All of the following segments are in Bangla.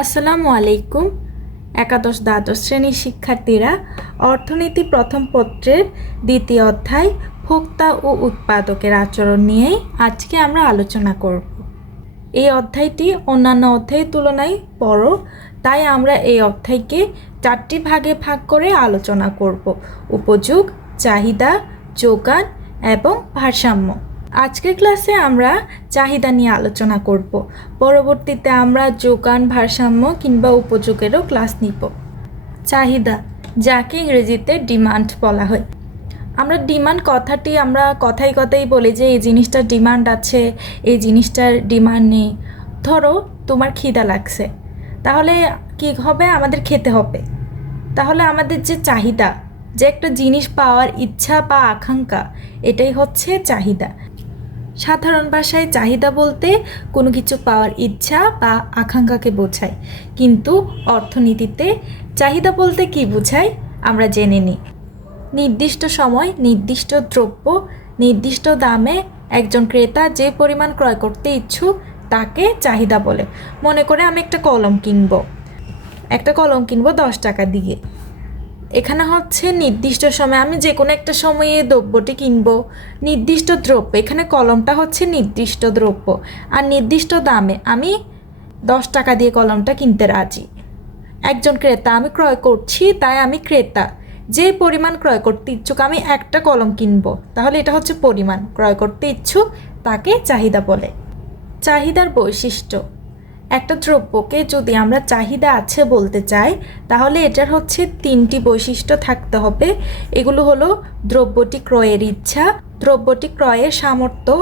আসসালামু আলাইকুম। একাদশ দ্বাদশ শ্রেণির শিক্ষার্থীরা, অর্থনীতি প্রথম পত্রের দ্বিতীয় অধ্যায় ভোক্তা ও উৎপাদকের আচরণ নিয়েই আজকে আমরা আলোচনা করব। এই অধ্যায়টি অন্যান্য অধ্যায়ের তুলনায় বড়, তাই আমরা এই অধ্যায়কে চারটি ভাগে ভাগ করে আলোচনা করব। উপযোগ, চাহিদা, যোগান এবং ভারসাম্য। আজকের ক্লাসে আমরা চাহিদা নিয়ে আলোচনা করব। পরবর্তীতে আমরা যোগান, ভারসাম্য কিংবা উপযোগেরও ক্লাস নিব। চাহিদা, যাকে ইংরেজিতে ডিমান্ড বলা হয়। আমরা ডিমান্ড কথাটি আমরা কথাই কথাই বলি যে, এই জিনিসটার ডিমান্ড আছে, এই জিনিসটার ডিমান্ড নেই। ধরো, তোমার খিদা লাগছে। তাহলে কি হবে? আমাদের খেতে হবে। তাহলে আমাদের যে চাহিদা, যে একটা জিনিস পাওয়ার ইচ্ছা বা আকাঙ্ক্ষা, এটাই হচ্ছে চাহিদা। সাধারণ ভাষায় চাহিদা বলতে কোনো কিছু পাওয়ার ইচ্ছা বা আকাঙ্ক্ষাকে বোঝায়। কিন্তু অর্থনীতিতে চাহিদা বলতে কি বোঝায় আমরা জেনে নিই। নির্দিষ্ট সময়, নির্দিষ্ট দ্রব্য, নির্দিষ্ট দামে একজন ক্রেতা যে পরিমাণ ক্রয় করতে ইচ্ছুক তাকে চাহিদা বলে। মনে করে আমি একটা কলম কিনবো। একটা কলম কিনবো দশ টাকা দিয়ে। এখানে হচ্ছে নির্দিষ্ট সময়, আমি যে কোনো একটা সময়ে দ্রব্যটি কিনব। নির্দিষ্ট দ্রব্য, এখানে কলমটা হচ্ছে নির্দিষ্ট দ্রব্য। আর নির্দিষ্ট দামে আমি দশ টাকা দিয়ে কলমটা কিনতে রাজি। একজন ক্রেতা, আমি ক্রয় করছি, তাই আমি ক্রেতা। যে পরিমাণ ক্রয় করতে ইচ্ছুক, আমি একটা কলম কিনবো। তাহলে এটা হচ্ছে পরিমাণ। ক্রয় করতে ইচ্ছুক, তাকে চাহিদা বলে। চাহিদার বৈশিষ্ট্য। একটা দ্রব্যকে যদি আমরা চাহিদা আছে বলতে চাই, তাহলে এটার হচ্ছে তিনটি বৈশিষ্ট্য থাকতে হবে। এগুলো হলো দ্রব্যটি ক্রয়ের ইচ্ছা, দ্রব্যটি ক্রয়ের সামর্থ্য,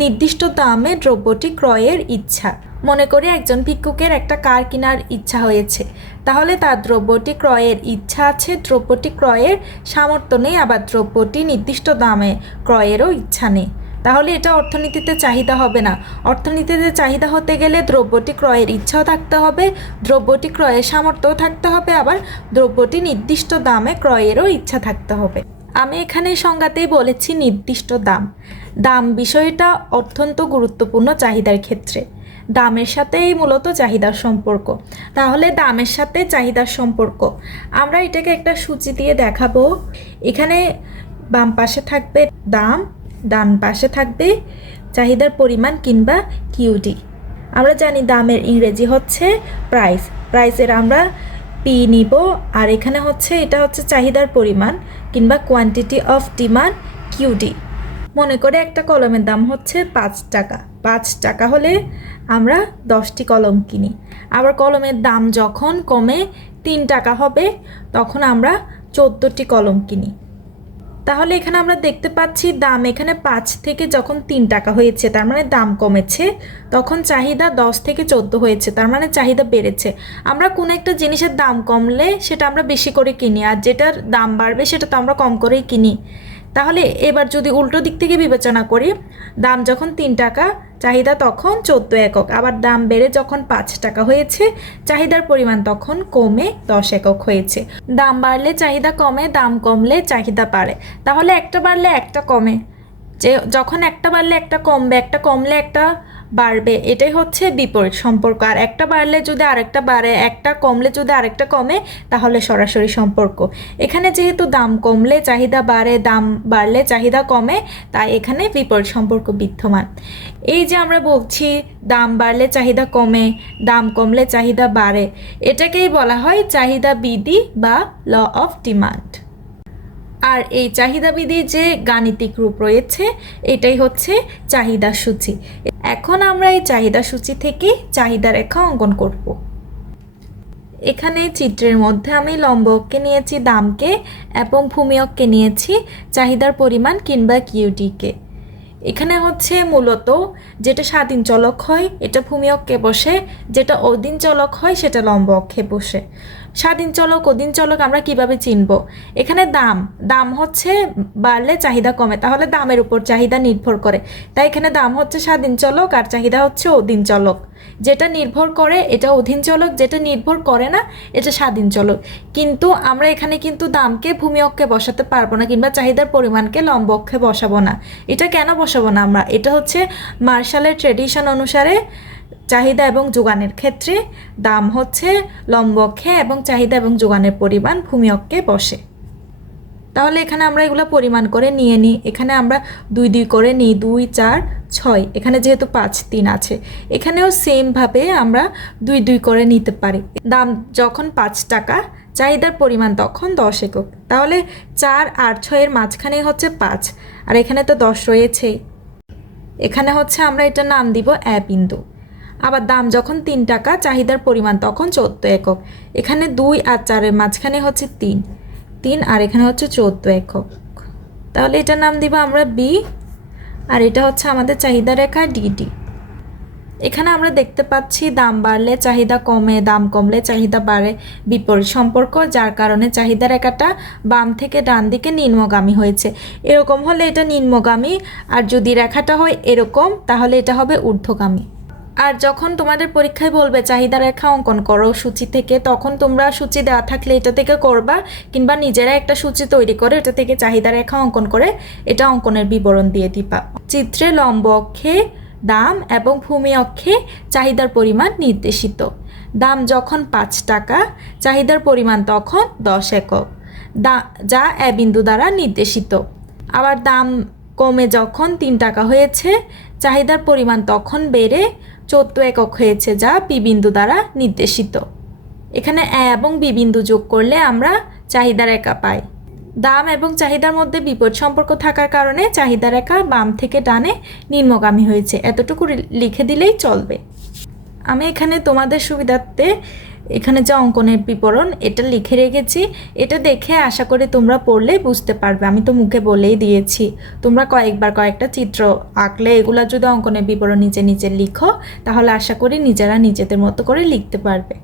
নির্দিষ্ট দামে দ্রব্যটি ক্রয়ের ইচ্ছা। মনে করি একজন ভিক্ষুকের একটা কার কেনার ইচ্ছা হয়েছে, তাহলে তার দ্রব্যটি ক্রয়ের ইচ্ছা আছে, দ্রব্যটি ক্রয়ের সামর্থ্য নেই, আবার দ্রব্যটি নির্দিষ্ট দামে ক্রয়েরও ইচ্ছা নেই। তাহলে এটা অর্থনীতিতে চাহিদা হবে না। অর্থনীতিতে চাহিদা হতে গেলে দ্রব্যটি ক্রয়ের ইচ্ছাও থাকতে হবে, দ্রব্যটি ক্রয়ের সামর্থ্যও থাকতে হবে, আবার দ্রব্যটি নির্দিষ্ট দামে ক্রয়েরও ইচ্ছা থাকতে হবে। আমি এখানে সংজ্ঞাতেই বলেছি নির্দিষ্ট দাম। দাম বিষয়টা অত্যন্ত গুরুত্বপূর্ণ চাহিদার ক্ষেত্রে। দামের সাথেই মূলত চাহিদার সম্পর্ক। তাহলে দামের সাথে চাহিদার সম্পর্ক। আমরা এটাকে একটা সূচি দিয়ে দেখাবো। এখানে বাম পাশে থাকবে দাম ডান পাশে থাকবে, চাহিদার পরিমাণ কিংবা কিউডি আমরা জানি দামের ইংরেজি হচ্ছে প্রাইস প্রাইসের আমরা পি নিব, আর এখানে হচ্ছে, এটা হচ্ছে চাহিদার পরিমাণ কিংবা কোয়ান্টিটি অফ ডিমান্ড কিউডি মনে করে একটা কলমের দাম হচ্ছে পাঁচ টাকা। পাঁচ টাকা হলে আমরা দশটি কলম কিনি। আবার কলমের দাম যখন কমে তিন টাকা হবে, তখন আমরা চোদ্দোটি কলম কিনি। তাহলে এখানে আমরা দেখতে পাচ্ছি দাম এখানে পাঁচ থেকে যখন তিন টাকা হয়েছে, তার মানে দাম কমেছে, তখন চাহিদা দশ থেকে চোদ্দ হয়েছে, তার মানে চাহিদা বেড়েছে। আমরা কোনো একটা জিনিসের দাম কমলে সেটা আমরা বেশি করে কিনি, আর যেটার দাম বাড়বে সেটা তো আমরা কম করেই কিনি। তাহলে এবার যদি উল্টো দিক থেকে বিবেচনা করি, দাম যখন তিন টাকা, চাহিদা তখন চোদ্দ একক। আবার দাম বেড়ে যখন পাঁচ টাকা হয়েছে, চাহিদার পরিমাণ তখন কমে দশ একক হয়েছে। দাম বাড়লে চাহিদা কমে, দাম কমলে চাহিদা বাড়ে। তাহলে একটা বাড়লে একটা কমে। যে যখন একটা বাড়লে একটা কমবে, একটা কমলে একটা বাড়বে। এটাই হচ্ছে বিপরীত সম্পর্ক। আর একটা বাড়লে যদি আরেকটা বাড়ে, একটা কমলে যদি আরেকটা কমে, তাহলে সরাসরি সম্পর্ক। এখানে যেহেতু দাম কমলে চাহিদা বাড়ে, দাম বাড়লে চাহিদা কমে, তাই এখানে বিপরীত সম্পর্ক বিদ্যমান। এই যে আমরা বলছি, দাম বাড়লে চাহিদা কমে, দাম কমলে চাহিদা বাড়ে, এটাকেই বলা হয় চাহিদা বিধি বা ল অফ ডিমান্ড। আর এই চাহিদা বিধির যে গাণিতিক রূপ রয়েছে, এটাই হচ্ছে চাহিদা সূচি। এখন আমরা এই চাহিদা সূচি থেকে চাহিদা রেখা অঙ্কন করব। এখানে চিত্রের মধ্যে আমি লম্বককে নিয়েছি, দামকে এবং ভূমিয়ককে নিয়েছি, চাহিদার পরিমাণ কিংবা কিউডিকে এখানে হচ্ছে মূলত যেটা স্বাধীন চলক হয়, এটা ভূমি অক্ষে বসে, যেটা অধীন চলক হয়, সেটা লম্ব অক্ষে বসে। স্বাধীন চলক, অধীন চলক আমরা কীভাবে চিনব? এখানে দাম দাম হচ্ছে বাড়লে চাহিদা কমে, তাহলে দামের উপর চাহিদা নির্ভর করে। তাই এখানে দাম হচ্ছে স্বাধীন চলক আর চাহিদা হচ্ছে অধীন চলক। যেটা নির্ভর করে, এটা অধীন চলক, যেটা নির্ভর করে না, এটা স্বাধীন চলক। কিন্তু আমরা এখানে কিন্তু দামকে ভূমি অক্ষে বসাতে পারব না কিংবা চাহিদার পরিমাণকে লম্ব অক্ষে বসাবো না। এটা কেন বসাবো না আমরা? এটা হচ্ছে মার্শালের ট্রেডিশন অনুসারে চাহিদা এবং যোগানের ক্ষেত্রে দাম হচ্ছে লম্ব অক্ষে এবং চাহিদা এবং যোগানের পরিমাণ ভূমি অক্ষে বসে। তাহলে এখানে আমরা এগুলো পরিমাণ করে নিয়ে নিই। এখানে আমরা দুই দুই করে নিই, দুই, চার, ছয়। এখানে যেহেতু পাঁচ, তিন আছে, এখানেও সেমভাবে আমরা দুই দুই করে নিতে পারি। দাম যখন পাঁচ টাকা, চাহিদার পরিমাণ তখন দশ একক। তাহলে চার আর ছয়ের মাঝখানে হচ্ছে পাঁচ, আর এখানে তো দশ রয়েছেই। এখানে হচ্ছে আমরা এটা নাম দিব এ বিন্দু আবার দাম যখন তিন টাকা, চাহিদার পরিমাণ তখন চোদ্দ একক। এখানে দুই আর চারের মাঝখানে হচ্ছে তিন। তিন আর এখানে হচ্ছে চোদ্দ একক। তাহলে এটার নাম দিব আমরা বি, আর এটা হচ্ছে আমাদের চাহিদা রেখা ডিডি। এখানে আমরা দেখতে পাচ্ছি দাম বাড়লে চাহিদা কমে, দাম কমলে চাহিদা বাড়ে। বিপরীত সম্পর্ক, যার কারণে চাহিদা রেখাটা বাম থেকে ডান দিকে নিম্নগামী হয়েছে। এরকম হলে এটা নিম্নগামী, আর যদি রেখাটা হয় এরকম, তাহলে এটা হবে ঊর্ধ্বগামী। আর যখন তোমাদের পরীক্ষায় বলবে, চাহিদা রেখা অঙ্কন করো সূচি থেকে, তখন তোমরা সূচি দেওয়া থাকলে এটা থেকে করবা, কিংবা নিজেরা একটা সূচি তৈরি করে এটা থেকে চাহিদা রেখা অঙ্কন করে এটা অঙ্কনের বিবরণ দিয়ে দিবা। চিত্রে লম্ব অক্ষে দাম এবং ভূমি অক্ষে চাহিদার পরিমাণ নির্দেশিত। দাম যখন পাঁচ টাকা, চাহিদার পরিমাণ তখন দশ একক। দা, যা এ বিন্দু দ্বারা নির্দেশিত। আবার দাম কমে যখন তিন টাকা হয়েছে, চাহিদার পরিমাণ তখন বেড়ে চোদ্দ একক হয়েছে যা বিবিন্দু দ্বারা নির্দেশিত। এখানে এ এবং বিবিন্দু যোগ করলে আমরা চাহিদা রেখা পাই। দাম এবং চাহিদার মধ্যে বিপদ সম্পর্ক থাকার কারণে চাহিদা রেখা বাম থেকে ডানে নিম্নগামী হয়েছে। এতটুকু লিখে দিলেই চলবে। আমি এখানে তোমাদের সুবিধার্থে এখানে যে অঙ্কনের বিবরণ, এটা লিখে রেখেছি। এটা দেখে আশা করি তোমরা পড়লে বুঝতে পারবে। আমি তো মুখে বলেই দিয়েছি। তোমরা কয়েকবার কয়েকটা চিত্র আঁকলে, এগুলা যদি অঙ্কনের বিবরণ নিচে নিচে লিখো, তাহলে আশা করি নিজেরা নিজেদের মতো করে লিখতে পারবে।